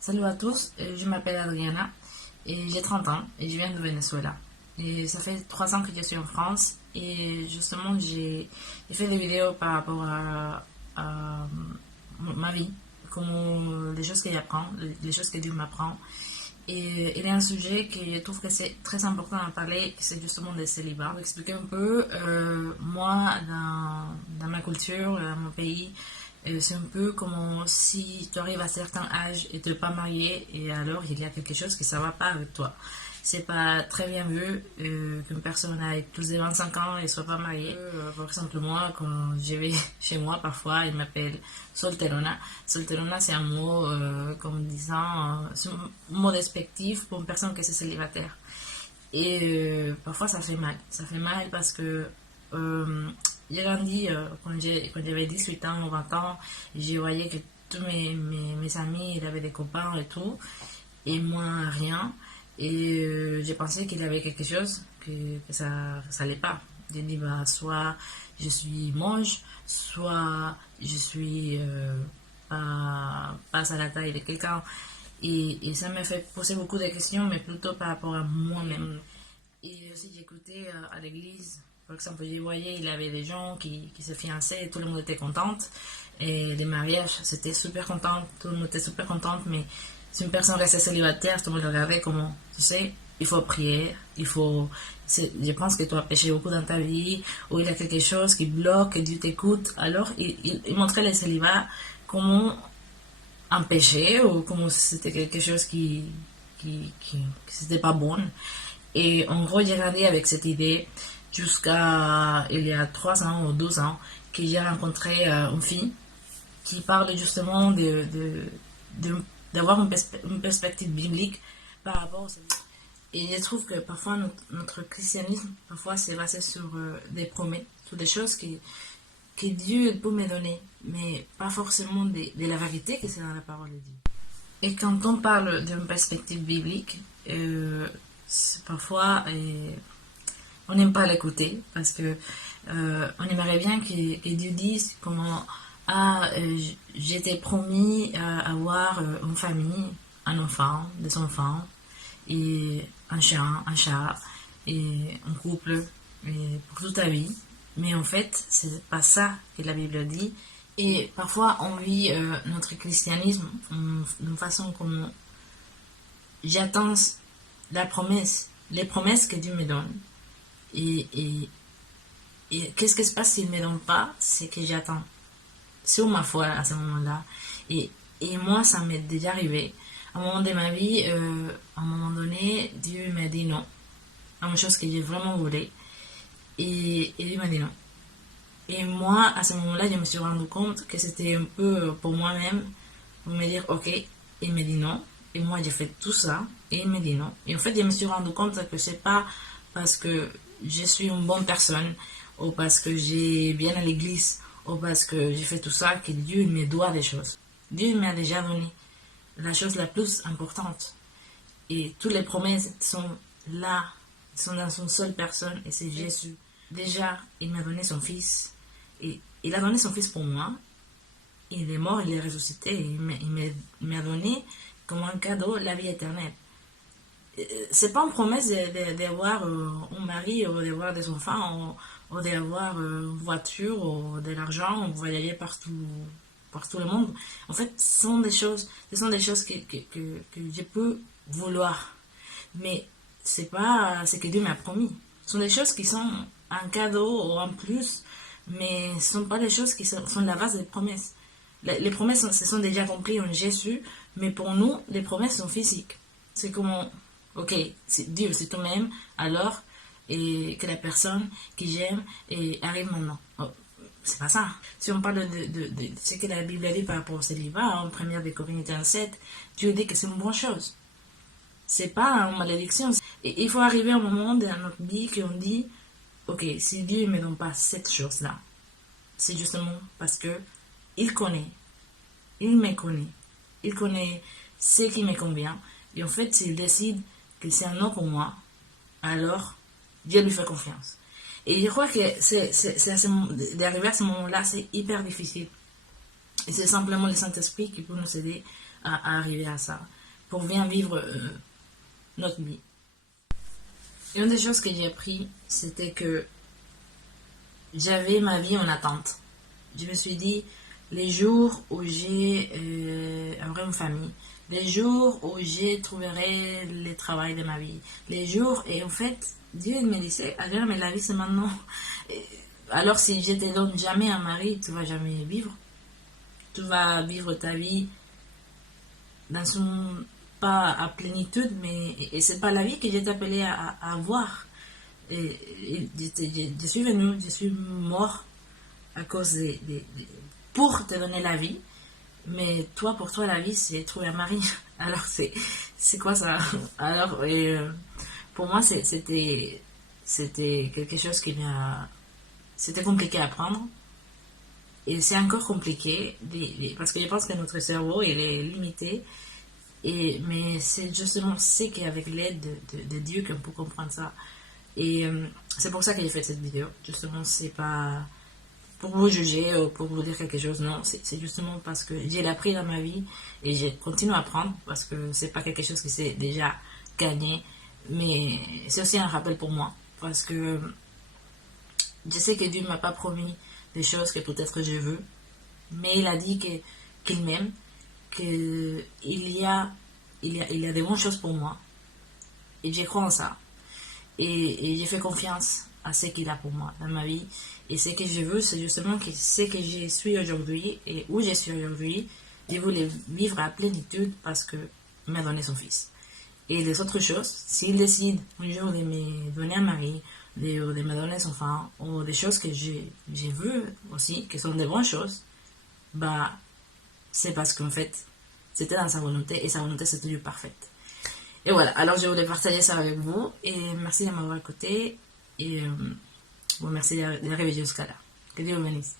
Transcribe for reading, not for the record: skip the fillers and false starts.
Salut à tous, je m'appelle Adriana et j'ai 30 ans et je viens de Venezuela. Et ça fait 3 ans que je suis en France et justement j'ai fait des vidéos par rapport à ma vie, comment les choses que j'apprends, les choses que Dieu m'apprend. Et il y a un sujet que je trouve que c'est très important à parler, c'est justement des célibats. Expliquer un peu, moi, dans ma culture, dans mon pays, c'est un peu comme si tu arrives à un certain âge et tu n'es pas marié, et alors il y a quelque chose qui ne va pas avec toi. C'est pas très bien vu qu'une personne ait plus de 25 ans et soit pas mariée. Par exemple, moi, quand je vais chez moi, parfois, il m'appelle solterona. Solterona, c'est un mot, comme disant, c'est un mot despectif pour une personne qui est célibataire. Et parfois, ça fait mal. Ça fait mal parce que j'ai grandi quand j'avais 18 ans ou 20 ans. Je voyais que tous mes amis, ils avaient des copains et tout. Et moi, rien. Et j'ai pensé qu'il y avait quelque chose, que ça allait pas. J'ai dit, bah, soit je suis mange, soit je suis pas à la taille de quelqu'un. Et ça m'a fait poser beaucoup de questions, mais plutôt par rapport à moi-même. Et aussi, j'écoutais à l'église, par exemple, je voyais, il y avait des gens qui se fiançaient, tout le monde était content. Et les mariages, c'était super content, tout le monde était super content, mais si une personne restait célibataire, tout le monde regardait comment, tu sais, il faut prier, il faut. Je pense que tu as péché beaucoup dans ta vie, ou il y a quelque chose qui bloque, et Dieu t'écoute. Alors, il montrait les célibats comment empêcher, ou comment c'était quelque chose qui c'était pas bon. Et en gros, j'ai regardé avec cette idée jusqu'à il y a 3 ans ou 12 ans que j'ai rencontré une fille qui parle justement d'avoir une perspective biblique par rapport au célibat. Et je trouve que parfois notre christianisme, parfois c'est basé sur des promesses, sur des choses que Dieu peut me donner, mais pas forcément de la vérité que c'est dans la parole de Dieu. Et quand on parle d'une perspective biblique, parfois on n'aime pas l'écouter parce que on aimerait bien que Dieu dise comment j'étais promis à avoir une famille, un enfant, des enfants, et un chien, un chat, et un couple, et pour toute la vie. Mais en fait, c'est pas ça que la Bible dit. Et parfois, on vit notre christianisme d'une façon comme j'attends la promesse, les promesses que Dieu me donne. Et, et, et qu'est-ce qui se passe s'il ne me donne pas? C'est que j'attends. C'est où ma foi à ce moment-là. Et moi, ça m'est déjà arrivé. À un moment de ma vie, à un moment donné, Dieu m'a dit non. À une chose que j'ai vraiment voulu. Et Dieu m'a dit non. Et moi, à ce moment-là, je me suis rendu compte que c'était un peu pour moi-même, pour me dire, ok, il me dit non. Et moi, j'ai fait tout ça, et il me dit non. Et en fait, je me suis rendu compte que c'est pas parce que je suis une bonne personne, ou parce que j'ai bien à l'église, ou parce que j'ai fait tout ça, que Dieu me doit des choses. Dieu m'a déjà donné la chose la plus importante. Et toutes les promesses sont là, sont dans une seule personne, et c'est Jésus. Déjà, il m'a donné son fils. Et il a donné son fils pour moi. Il est mort, il est ressuscité. Il m'a donné comme un cadeau la vie éternelle. C'est pas une promesse d'avoir un mari ou d'avoir des enfants ou d'avoir une voiture ou de l'argent ou voyager partout le monde. En fait, ce sont des choses que je peux vouloir. Mais c'est pas ce que Dieu m'a promis. Ce sont des choses qui sont un cadeau ou en plus, mais ce ne sont pas des choses qui sont la base des promesses. Les promesses se sont déjà accomplies en Jésus, mais pour nous, les promesses sont physiques. C'est comme, ok, Dieu, c'est toi-même, alors, et que la personne qui j'aime arrive maintenant. Oh, c'est pas ça. Si on parle de ce que la Bible dit par rapport au célibat, en 1 Corinthiens 7, Dieu dit que c'est une bonne chose. C'est pas une malédiction. Et il faut arriver à un moment dans notre vie qu'on dit, ok, si Dieu ne me donne pas cette chose-là, c'est justement parce que il connaît, il me connaît, il connaît ce qui me convient. Et en fait, s'il décide que c'est un non pour moi, alors Dieu lui fait confiance. Et je crois que d'arriver à ce moment-là, c'est hyper difficile. Et c'est simplement le Saint-Esprit qui peut nous aider à arriver à ça, pour bien vivre notre vie. Et une des choses que j'ai appris, c'était que j'avais ma vie en attente. Je me suis dit, les jours où j'ai un une famille, les jours où j'ai trouverai le travail de ma vie, les jours, et en fait, Dieu me disait, alors, mais la vie c'est maintenant. Alors si je te donne jamais un mari, tu vas jamais vivre. Tu vas vivre ta vie dans son, pas à plénitude, mais, et c'est pas la vie que j'ai appelé à avoir. Je suis venu, je suis mort à cause pour te donner la vie. Mais toi, pour toi, la vie, c'est trouver un mari. Alors, c'est quoi ça? Alors, pour moi, c'était quelque chose qui m'a... C'était compliqué à apprendre. Et c'est encore compliqué, parce que je pense que notre cerveau, il est limité. Mais c'est justement ce qu'avec l'aide de Dieu qu'on peut comprendre ça. Et c'est pour ça que j'ai fait cette vidéo. Justement, c'est pas pour vous juger ou pour vous dire quelque chose. Non, c'est justement parce que j'ai appris dans ma vie et je continue à apprendre parce que c'est pas quelque chose qui s'est déjà gagné. Mais c'est aussi un rappel pour moi parce que je sais que Dieu ne m'a pas promis des choses que peut-être je veux, mais il a dit qu'il m'aime, qu'il y a, il y a des bonnes choses pour moi et je crois en ça. Et j'ai fait confiance à ce qu'il a pour moi dans ma vie. Et ce que je veux, c'est justement que ce que je suis aujourd'hui et où je suis aujourd'hui, je voulais vivre à plénitude parce qu'il m'a donné son fils. Et les autres choses, s'il décide un jour de me donner un mari, de me donner son enfant, ou des choses que je veux aussi, qui sont des bonnes choses, bah, c'est parce qu'en fait, c'était dans sa volonté et sa volonté c'est toujours parfaite. Et voilà, alors je voulais partager ça avec vous et merci de m'avoir écouté et bon, merci d'arriver jusqu'à là. Que Dieu vous bénisse.